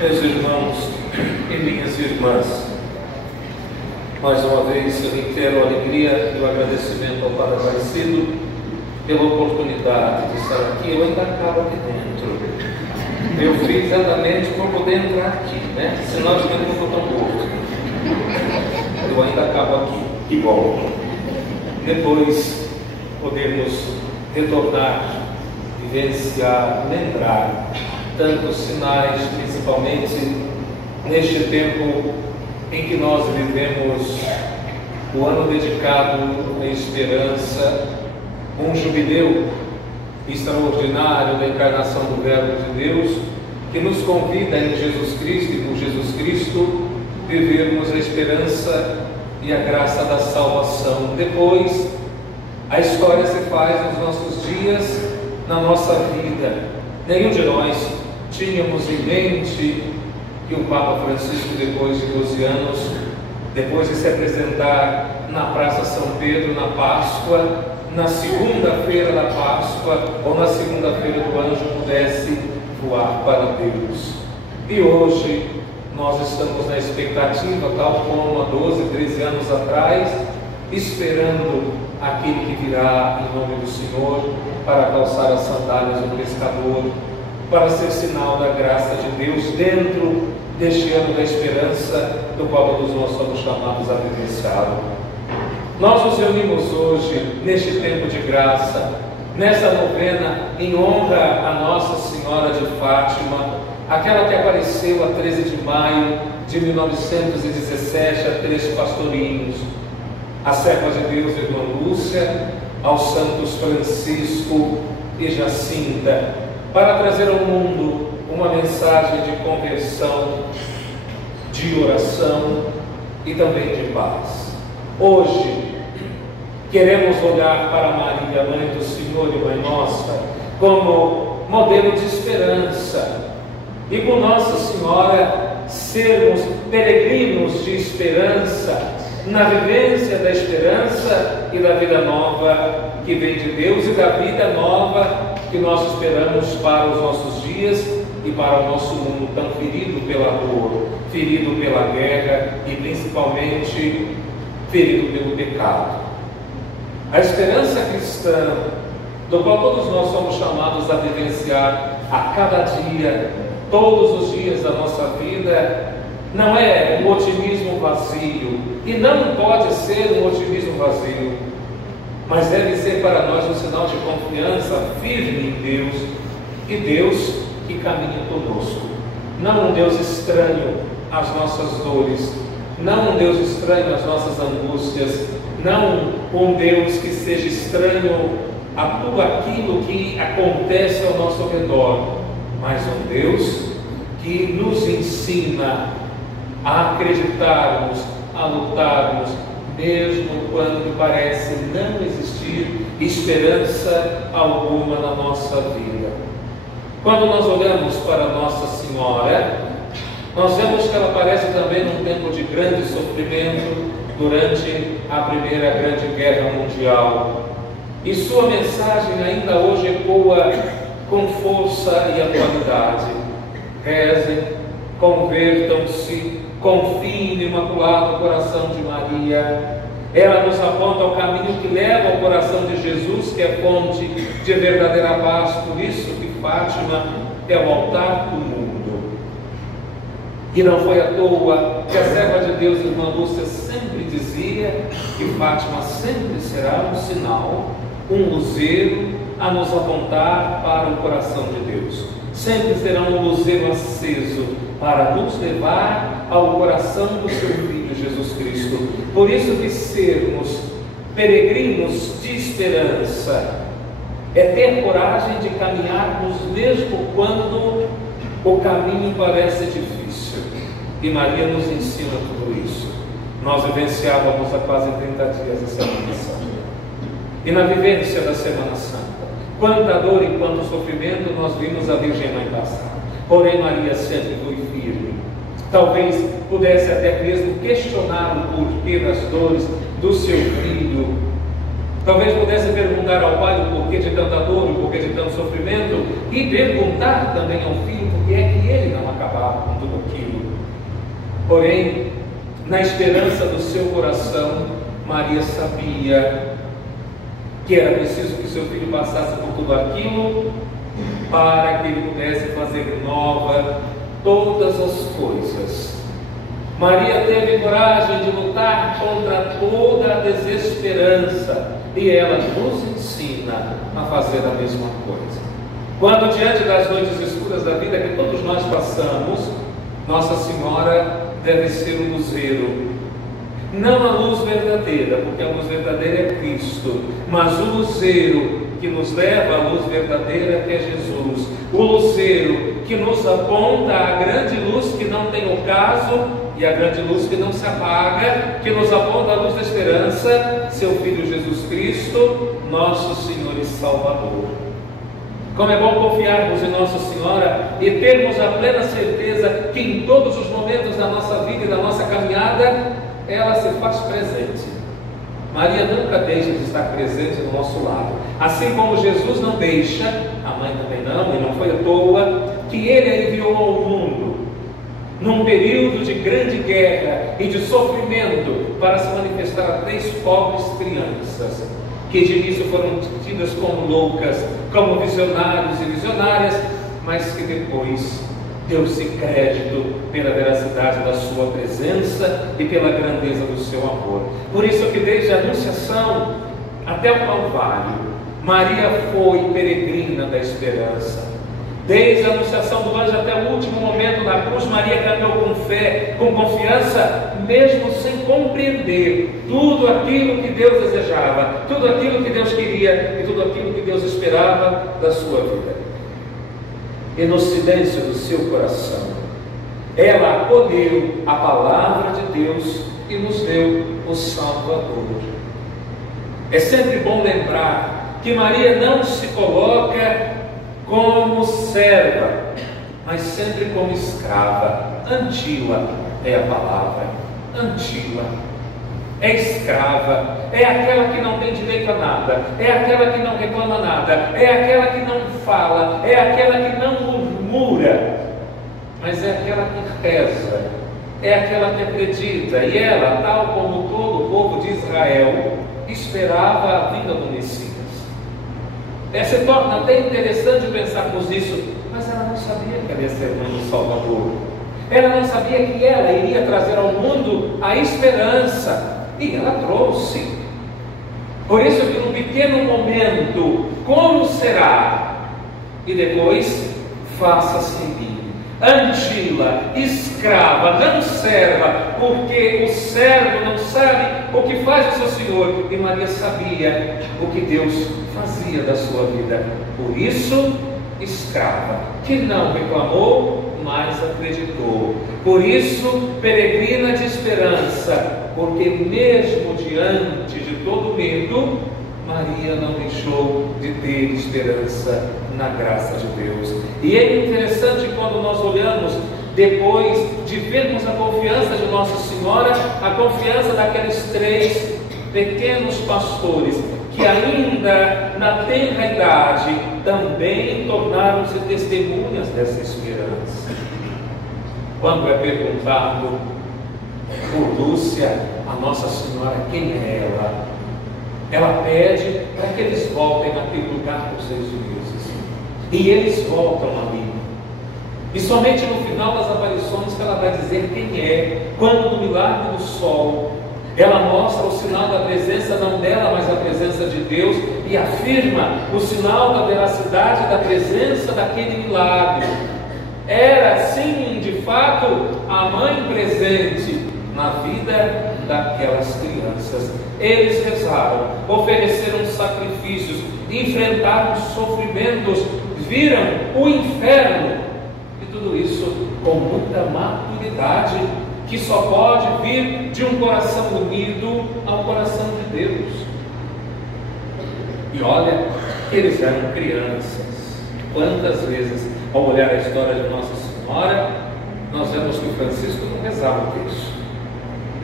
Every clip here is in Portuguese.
Meus irmãos e minhas irmãs, mais uma vez eu reitero a alegria e o agradecimento ao Padre Aparecido pela oportunidade de estar aqui. Eu ainda acabo aqui dentro. Eu fiz exatamente para poder entrar aqui, né? Senão eu não estou tão gordo. Eu ainda acabo aqui. Que bom. Depois podermos retornar, vivenciar, lembrar tantos sinais, principalmente neste tempo em que nós vivemos o ano dedicado à esperança, um jubileu extraordinário da encarnação do Verbo de Deus, que nos convida em Jesus Cristo e por Jesus Cristo vivermos a esperança e a graça da salvação. Depois, a história se faz nos nossos dias, na nossa vida. Nenhum de nós tínhamos em mente que o Papa Francisco, depois de 12 anos, depois de se apresentar na Praça São Pedro, na Páscoa, na segunda-feira da Páscoa, ou na segunda-feira do Anjo, pudesse voar para Deus. E hoje, nós estamos na expectativa, tal como há 12, 13 anos atrás, esperando aquele que virá em nome do Senhor para calçar as sandálias do pescador, para ser sinal da graça de Deus dentro deste ano da esperança, do qual todos nós somos chamados a vivenciá-lo. Nós nos reunimos hoje, neste tempo de graça, nessa novena, em honra a Nossa Senhora de Fátima, aquela que apareceu a 13 de maio de 1917 a 3 pastorinhos, a serva de Deus, irmã Lúcia, aos santos Francisco e Jacinta, para trazer ao mundo uma mensagem de conversão, de oração e também de paz. Hoje, queremos olhar para Maria, Mãe do Senhor e Mãe Nossa, como modelo de esperança, e com Nossa Senhora sermos peregrinos de esperança, na vivência da esperança e da vida nova que vem de Deus e da vida nova que nós esperamos para os nossos dias e para o nosso mundo tão ferido pela dor, ferido pela guerra e principalmente ferido pelo pecado. A esperança cristã, do qual todos nós somos chamados a vivenciar a cada dia, todos os dias da nossa vida, não é um otimismo vazio, e não pode ser um otimismo vazio, mas deve ser para nós um sinal de confiança firme em Deus, e Deus que caminha conosco, não um Deus estranho às nossas dores, não um Deus estranho às nossas angústias, não um Deus que seja estranho a tudo aquilo que acontece ao nosso redor, mas um Deus que nos ensina a acreditarmos, a lutarmos, mesmo quando parece não existir esperança alguma na nossa vida. Quando nós olhamos para Nossa Senhora, nós vemos que ela aparece também num tempo de grande sofrimento durante a Primeira Grande Guerra Mundial. E sua mensagem ainda hoje ecoa com força e atualidade. Rezem, convertam-se, confiem no Imaculado Coração de Maria. Ela nos aponta o caminho que leva ao coração de Jesus, que é fonte de verdadeira paz. Por isso que Fátima é o altar do mundo. E não foi à toa que a serva de Deus, irmã Lúcia, sempre dizia que Fátima sempre será um sinal, um luzeiro a nos apontar para o coração de Deus. Sempre será um luzeiro aceso para nos levar ao coração do seu Filho Jesus Cristo. Por isso que sermos peregrinos de esperança é ter coragem de caminharmos mesmo quando o caminho parece difícil. E Maria nos ensina tudo isso. Nós vivenciávamos há quase 30 dias a Semana Santa. E na vivência da Semana Santa, quanta dor e quanto sofrimento nós vimos a Virgem Mãe passar. Porém, Maria sempre foi firme. Talvez pudesse até mesmo questionar o porquê das dores do seu filho. Talvez pudesse perguntar ao Pai o porquê porquê de tanta dor, o porquê de tanto sofrimento, e perguntar também ao filho por que é que ele não acabava com tudo aquilo. Porém, na esperança do seu coração, Maria sabia que era preciso que seu filho passasse por tudo aquilo para que ele pudesse fazer nova todas as coisas. Maria teve coragem de lutar contra toda a desesperança, e ela nos ensina a fazer a mesma coisa. Quando diante das noites escuras da vida que todos nós passamos, Nossa Senhora deve ser o luzeiro. Não a luz verdadeira, porque a luz verdadeira é Cristo, mas o luzeiro que nos leva à luz verdadeira, que é Jesus. O luzeiro que nos aponta a grande luz que não tem ocaso e a grande luz que não se apaga, que nos aponta a luz da esperança, seu Filho Jesus Cristo, nosso Senhor e Salvador. Como é bom confiarmos em Nossa Senhora e termos a plena certeza que em todos os momentos da nossa vida e da nossa caminhada, ela se faz presente. Maria nunca deixa de estar presente do nosso lado. Assim como Jesus não deixa, a mãe também não, e não foi à toa, que ele a enviou ao mundo, num período de grande guerra e de sofrimento, para se manifestar a 3 pobres crianças, que de início foram tidas como loucas, como visionários e visionárias, mas que depois deu-se crédito pela veracidade da sua presença e pela grandeza do seu amor. Por isso que desde a Anunciação até o Calvário, Maria foi peregrina da esperança. Desde a Anunciação do anjo até o último momento da cruz, Maria caminhou com fé, com confiança, mesmo sem compreender tudo aquilo que Deus desejava, tudo aquilo que Deus queria e tudo aquilo que Deus esperava da sua vida. E no silêncio do seu coração, ela acolheu a palavra de Deus e nos deu o Salvador. É sempre bom lembrar que Maria não se coloca como serva, mas sempre como escrava. Antila é a palavra, Antila é escrava, é aquela que não tem direito a nada, é aquela que não reclama nada, é aquela que não fala, é aquela que não murmura, mas é aquela que reza, é aquela que acredita. E ela, tal como todo o povo de Israel, esperava a vinda do Messias. Se torna até interessante pensarmos nisso, mas ela não sabia que ela ia ser mãe do Salvador. Ela não sabia que ela iria trazer ao mundo a esperança. E ela trouxe. Por isso que num pequeno momento, como será? E depois, faça-se em mim. Antila, escrava, não serva, porque o servo não sabe o que faz o seu Senhor. E Maria sabia o que Deus fazia da sua vida. Por isso, escrava, que não reclamou, mas acreditou. Por isso, peregrina de esperança, porque mesmo diante de todo medo, Maria não deixou de ter esperança na graça de Deus. E é interessante quando nós olhamos, depois de vermos a confiança de Nossa Senhora, a confiança daqueles 3 pequenos pastores, que ainda na tenra idade também tornaram-se testemunhas dessa esperança. Quando é perguntado por Lúcia a Nossa Senhora quem é ela pede para que eles voltem naquele lugar com 6 meses. E eles voltam ali. E somente no final das aparições que ela vai dizer quem é. Quando no milagre do sol, ela mostra o sinal da presença, não dela, mas da presença de Deus, e afirma o sinal da veracidade da presença daquele milagre. Era sim, de fato, a mãe presente na vida daquelas crianças. Eles rezaram, ofereceram sacrifícios, enfrentaram sofrimentos, viram o inferno, e tudo isso com muita maturidade, que só pode vir de um coração unido ao coração de Deus. E olha, eles eram crianças. Quantas vezes, ao olhar a história de Nossa Senhora, nós vemos que o Francisco não rezava o texto.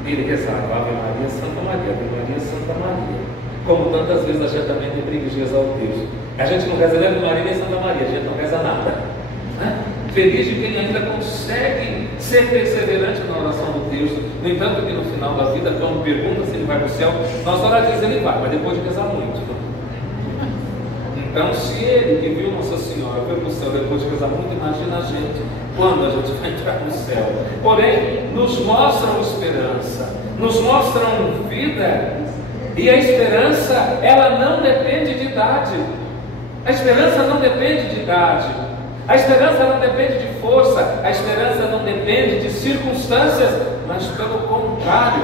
Ele rezava Ave Maria, Santa Maria, Ave Maria, Santa Maria. Como tantas vezes a gente também tem preguiça de rezar o texto. A gente não reza nem Maria nem Santa Maria, a gente não reza nada, né? Feliz de quem ainda consegue ser perseverante na oração do texto. No entanto, que no final da vida, quando pergunta se ele vai para o céu, nossa hora diz ele vai, mas depois de rezar muito. Então, se ele que viu Nossa Senhora foi para o céu depois de rezar muito, imagina a gente, quando a gente vai entrar no céu. Porém, nos mostram esperança, nos mostram vida, e a esperança, ela não depende de idade. A esperança não depende de idade. A esperança não depende de força. A esperança não depende de circunstâncias, mas pelo contrário.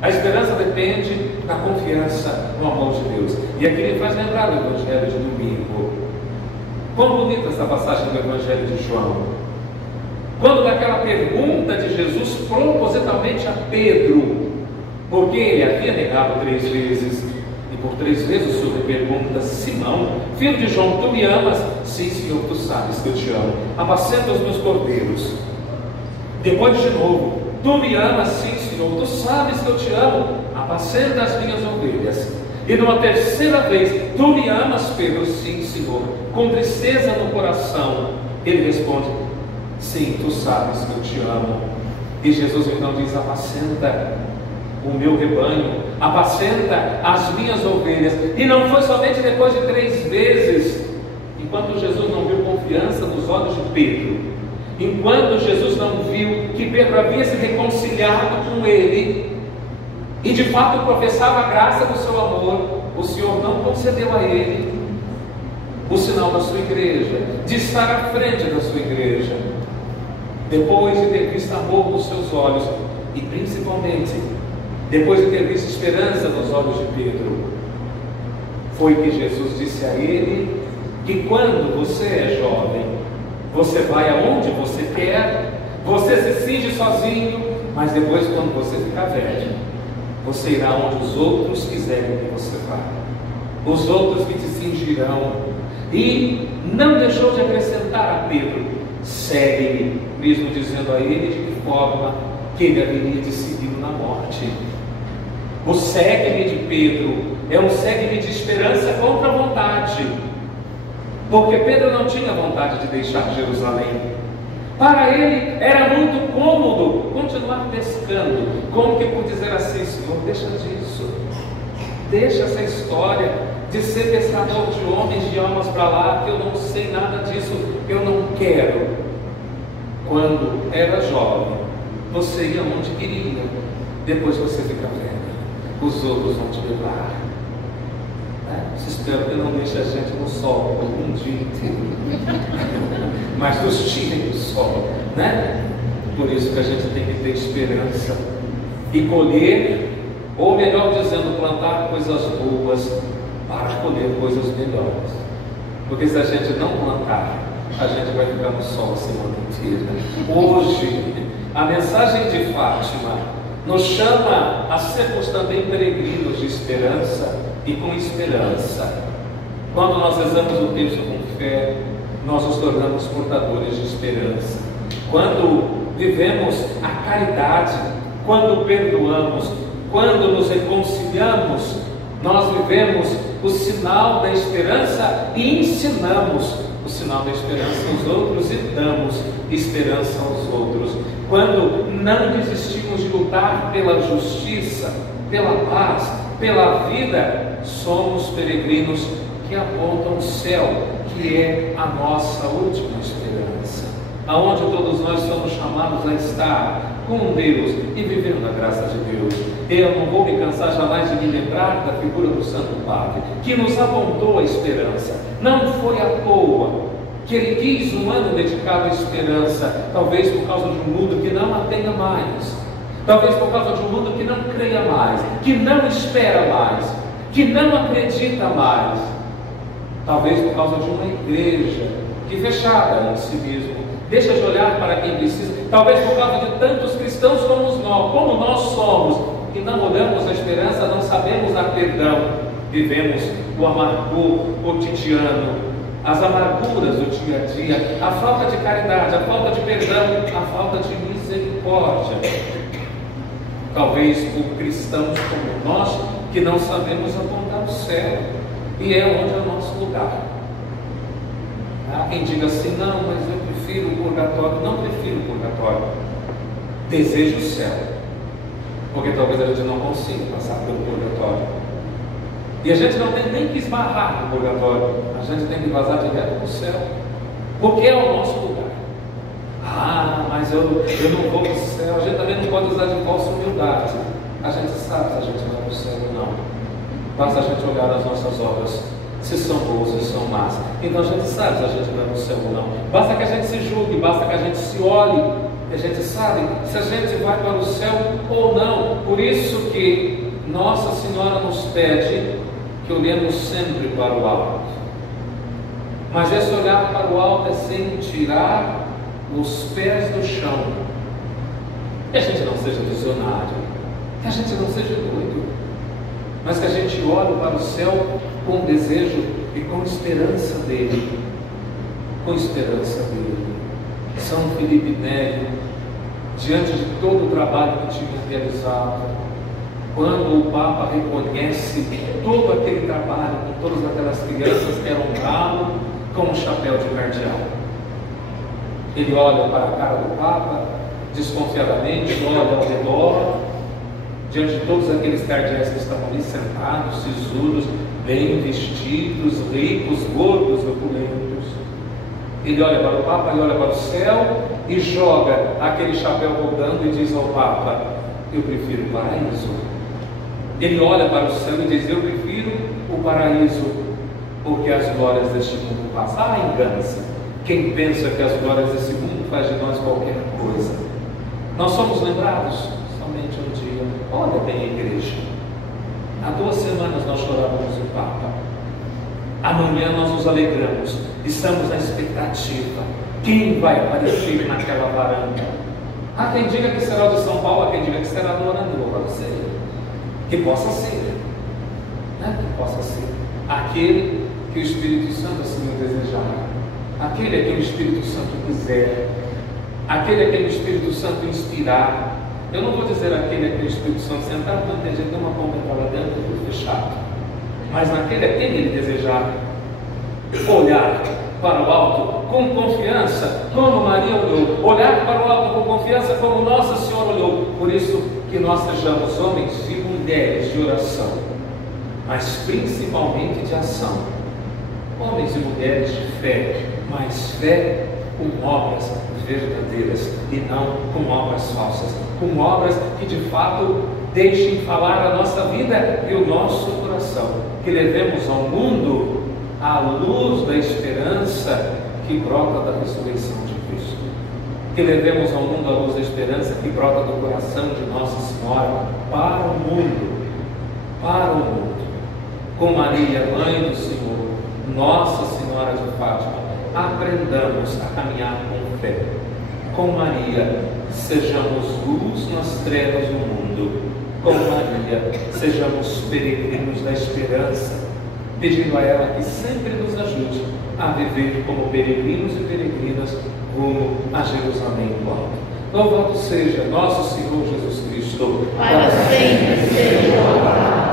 A esperança depende da confiança no amor de Deus. E aqui ele faz lembrar do Evangelho de domingo. Quão bonita essa passagem do Evangelho de João. Quando daquela pergunta de Jesus propositalmente a Pedro, porque ele havia negado 3 vezes, e por 3 vezes o Senhor pergunta: Simão, filho de João, tu me amas? Sim, Senhor, tu sabes que eu te amo. Apacenta os meus cordeiros. Depois de novo: tu me amas? Sim, Senhor, tu sabes que eu te amo. Apacenta as minhas ovelhas. E numa terceira vez: tu me amas, Pedro? Sim, Senhor. Com tristeza no coração, ele responde: sim, tu sabes que eu te amo. E Jesus então diz: apacenta o meu rebanho, apacenta as minhas ovelhas. E não foi somente depois de 3 vezes, enquanto Jesus não viu confiança nos olhos de Pedro, enquanto Jesus não viu que Pedro havia se reconciliado com ele e de fato professava a graça do seu amor, o Senhor não concedeu a ele o sinal da sua igreja, de estar à frente da sua igreja. Depois de ter visto amor nos seus olhos, e principalmente depois de ter visto esperança nos olhos de Pedro, foi que Jesus disse a ele que quando você é jovem, você vai aonde você quer, você se cinge sozinho, mas depois, quando você ficar velho, você irá onde os outros quiserem que você vá. Os outros que te cingirão. E não deixou de acrescentar a Pedro: segue-me, mesmo dizendo a ele de que forma que ele haveria de segui-lo na morte. O segue-me de Pedro é um segue-me de esperança contra a vontade, porque Pedro não tinha vontade de deixar Jerusalém. Para ele era muito cômodo continuar pescando, como que por dizer assim: Senhor, deixa disso, deixa essa história de ser pescador de homens, de almas para lá, que eu não sei nada disso, eu não quero. Quando era jovem, você ia onde queria. Depois você fica velho, os outros vão te levar. Espero que não deixe a gente no sol algum dia inteiro, mas nos tirem do sol, né? Por isso que a gente tem que ter esperança e colher, ou melhor dizendo, plantar coisas boas para colher coisas melhores. Porque se a gente não plantar, a gente vai ficar no sol a semana inteira. Hoje, a mensagem de Fátima nos chama a sermos também peregrinos de esperança e com esperança. Quando nós rezamos o texto com fé, nós nos tornamos portadores de esperança. Quando vivemos a caridade, quando perdoamos, quando nos reconciliamos, nós vivemos o sinal da esperança e ensinamos o sinal da esperança aos outros e damos esperança aos outros. Quando não desistimos de lutar pela justiça, pela paz, pela vida, somos peregrinos que apontam o céu, que é a nossa última esperança, aonde todos nós somos chamados a estar com Deus e vivendo a graça de Deus. Eu não vou me cansar jamais de me lembrar da figura do Santo Padre, que nos apontou a esperança. Não foi à toa que ele quis um ano dedicado à esperança, talvez por causa de um mundo que não a tenha mais, talvez por causa de um mundo que não creia mais, que não espera mais, que não acredita mais, talvez por causa de uma igreja que fechada em si mesmo, deixa de olhar para quem precisa, talvez por causa de tantos cristãos como nós somos, que não olhamos a esperança, não sabemos dar perdão, vivemos o amargor cotidiano, as amarguras do dia a dia, a falta de caridade, a falta de perdão, a falta de misericórdia. Talvez por cristãos como nós, que que não sabemos apontar o céu, e é onde é o nosso lugar. Há quem diga assim: não, mas eu prefiro o purgatório. Não prefiro o purgatório, desejo o céu, porque talvez a gente não consiga passar pelo purgatório, e a gente não tem nem que esbarrar no purgatório, a gente tem que vazar direto para o céu, porque é o nosso lugar. Ah, mas eu não vou para o céu. A gente também não pode usar de falsa humildade. A gente sabe se a gente vai para o céu ou não, basta a gente olhar as nossas obras, se são boas ou se são más. Então a gente sabe se a gente vai para o céu ou não. Basta que a gente se julgue, basta que a gente se olhe, e a gente sabe se a gente vai para o céu ou não. Por isso que Nossa Senhora nos pede que olhemos sempre para o alto. Mas esse olhar para o alto é sem tirar os pés do chão. Que a gente não seja visionário, que a gente não seja doido, mas que a gente olhe para o céu com desejo e com esperança dele. Com esperança dele. São Felipe Neri, diante de todo o trabalho que tinha realizado, quando o Papa reconhece todo aquele trabalho com todas aquelas crianças que eram honrado com o chapéu de cardeal, ele olha para a cara do Papa desconfiadamente, olha ao redor, diante de todos aqueles cardeais que estavam ali sentados, sisudos, bem vestidos, ricos, gordos, opulentos. Ele olha para o Papa, ele olha para o céu e joga aquele chapéu rodando e diz ao Papa: eu prefiro o paraíso. Ele olha para o céu e diz: eu prefiro o paraíso, porque as glórias deste mundo passam. Ah, engana-se quem pensa que as glórias desse mundo faz de nós qualquer coisa. Nós somos lembrados somente um dia. Olha bem a igreja. Há 2 semanas nós chorávamos o Papa. Amanhã nós nos alegramos. Estamos na expectativa. Quem vai aparecer naquela varanda? Há quem diga que será o de São Paulo, há quem diga que será do Arandu. Pode ser. Que possa ser. Né? Que possa ser. Aquele que o Espírito Santo assim o desejar. Aquele a quem o Espírito Santo quiser. Aquele a quem o Espírito Santo inspirar. Eu não vou dizer aquele a quem o Espírito Santo sentar, não tem gente, tem uma pomba entrar lá dentro, tudo fechado. Mas naquele a quem ele desejar olhar para o alto com confiança, como Maria olhou, olhar para o alto com confiança, como Nossa Senhora olhou. Por isso que nós sejamos homens e mulheres de oração, mas principalmente de ação. Homens e mulheres de fé, mas fé com obras verdadeiras e não com obras falsas, com obras que de fato deixem falar a nossa vida e o nosso coração, que levemos ao mundo a luz da esperança que brota da ressurreição de Cristo, que levemos ao mundo a luz da esperança que brota do coração de Nossa Senhora para o mundo, com Maria, Mãe do Senhor, Nossa Senhora de Fátima, aprendamos a caminhar com fé. Com Maria, sejamos luz nas trevas do mundo. Com Maria, sejamos peregrinos da esperança, pedindo a ela que sempre nos ajude a viver como peregrinos e peregrinas rumo a Jerusalém do alto. Louvado seja nosso Senhor Jesus Cristo. Para sempre seja louvado.